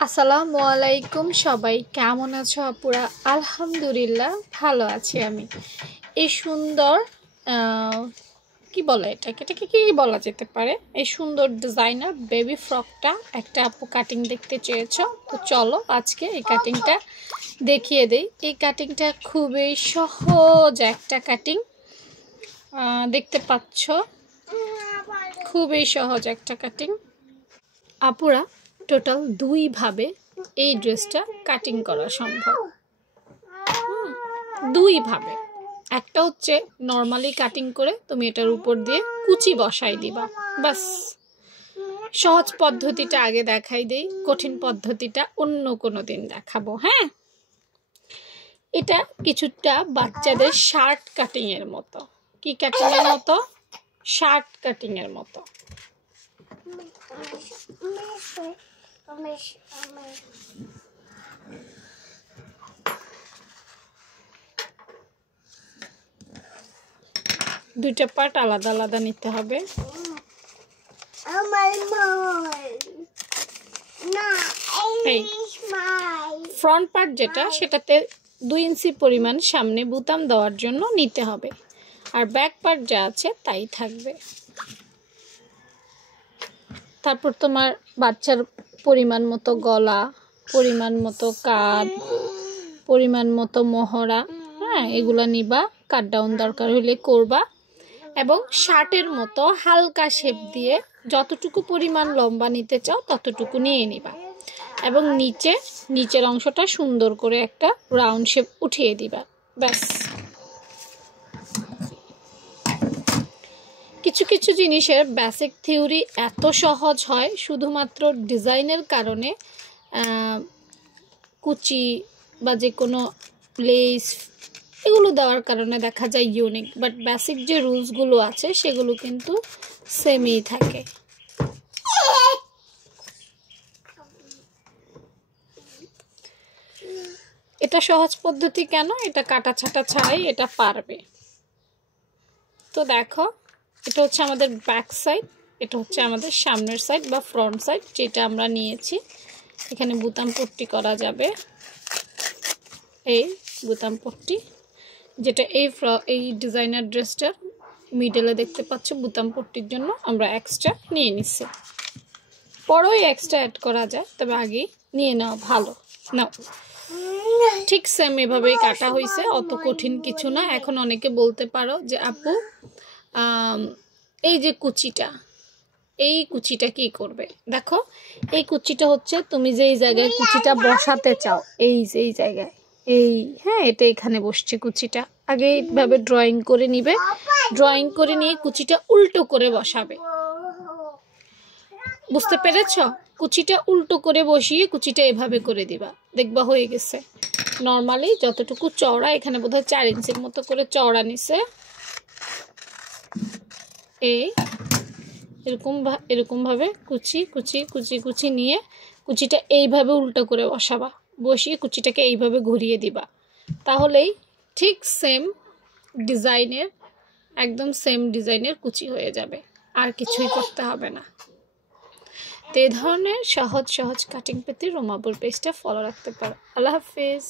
আসসালামু আলাইকুম সবাই কেমন আছো আপুরা? আলহামদুলিল্লাহ ভালো আছি আমি। এই সুন্দর কি বলে এটাকে কি বলা যেতে পারে, এই সুন্দর ডিজাইনার বেবি ফ্রকটা একটা আপু কাটিং দেখতে চেয়েছো, তো চলো আজকে এই কাটিংটা দেখিয়ে দেই। এই কাটিংটা খুবই সহজ একটা কাটিং, দেখতে পাচ্ছ, খুবই সহজ একটা কাটিং। আপুরা টোটাল দুইভাবে এই ড্রেসটা কাটিং করা সম্ভব, দুইভাবে। একটা হচ্ছে নর্মালি কাটিং করে তুমি এটার উপর দিয়ে কুচি বসাই দিবা, বাস। সহজ পদ্ধতিটা আগে দেখাই দেই, কঠিন পদ্ধতিটা অন্য কোনো দিন দেখাবো। হ্যাঁ, এটা কিছুটা বাচ্চাদের শার্ট কাটিং এর মতো। কি কাটিং এর মতো? শার্ট কাটিং এর মতো। দুইটা পার্ট আলাদা আলাদা নিতে হবে। ফ্রন্ট পার্ট যেটা, সেটাতে 2 ইঞ্চি পরিমাণ সামনে বুতাম দেওয়ার জন্য নিতে হবে, আর ব্যাক পার্ট যা আছে তাই থাকবে। তারপর তোমার বাচ্চার পরিমাণ মতো গলা, পরিমাণ মতো কাঁধ, পরিমাণ মতো মহড়া, হ্যাঁ, এগুলা নিবা। কাট ডাউন দরকার হলে করবা, এবং শার্টের মতো হালকা শেপ দিয়ে যতটুকু পরিমাণ লম্বা নিতে চাও ততটুকু নিয়ে নিবা, এবং নিচের অংশটা সুন্দর করে একটা রাউন্ড শেপ উঠিয়ে দিবা, ব্যাস। কিছু কিছু জিনিসের বেসিক থিওরি এত সহজ হয়, শুধুমাত্র ডিজাইনের কারণে, কুচি বা যে কোনো লেস এগুলো দেওয়ার কারণে দেখা যায় ইউনিক, বাট বেসিক যে রুলসগুলো আছে সেগুলো কিন্তু সেমই থাকে। এটা সহজ পদ্ধতি কেন? এটা কাটা ছাটা ছাড়াই এটা পারবে। তো দেখো, এটা হচ্ছে আমাদের ব্যাক সাইড, এটা হচ্ছে আমাদের সামনের সাইড বা ফ্রন্ট সাইড, যেটা আমরা নিয়েছি। এখানে বুতাম পট্টি করা যাবে, এই বুতাম পট্টি, যেটা এই ডিজাইনার ড্রেসটার মিডলে দেখতে পাচ্ছ, বুতাম পট্টির জন্য আমরা এক্সট্রা নিয়ে নিচ্ছি। পরেই এক্সট্রা অ্যাড করা যায়, তবে আগে নিয়ে নেওয়া ভালো। নাও, ঠিক সেম এভাবেই কাটা হয়েছে, অত কঠিন কিছু না। এখন অনেকে বলতে পারো যে আপু, এই যে কুচিটা, এই কুচিটা কি করবে? দেখো, এই কুচিটা হচ্ছে তুমি যেই জায়গায় কুচিটা বসাতে চাও, এই জায়গায়, হ্যাঁ, এটা এখানে বসছে কুচিটা। আগে এইভাবে ড্রয়িং করে নিবে, ড্রয়িং করে নিয়ে কুচিটা উল্টো করে বসাবে। বুঝতে পেরেছ? কুচিটা উল্টো করে বসিয়ে কুচিটা এভাবে করে দিবা, দেখবা হয়ে গেছে। নর্মালি যতটুকু চওড়া, এখানে বোধহয় 4 ইঞ্চির মতো করে চওড়া নিছে। এরকম ভাবে কুচি নিয়ে কুচিটা এইভাবে উল্টো করে বসাবা, বসিয়ে কুচিটাকে এইভাবে ঘুরিয়ে দিবা। তাহলেই ঠিক সেম ডিজাইনের, একদম সেম ডিজাইনের কুচি হয়ে যাবে, আর কিছুই করতে হবে না। তো এই ধরনের সহজ কাটিং পেতে রোমাবুল পেজটা ফলো রাখতে পারো। আল্লাহ হাফেজ।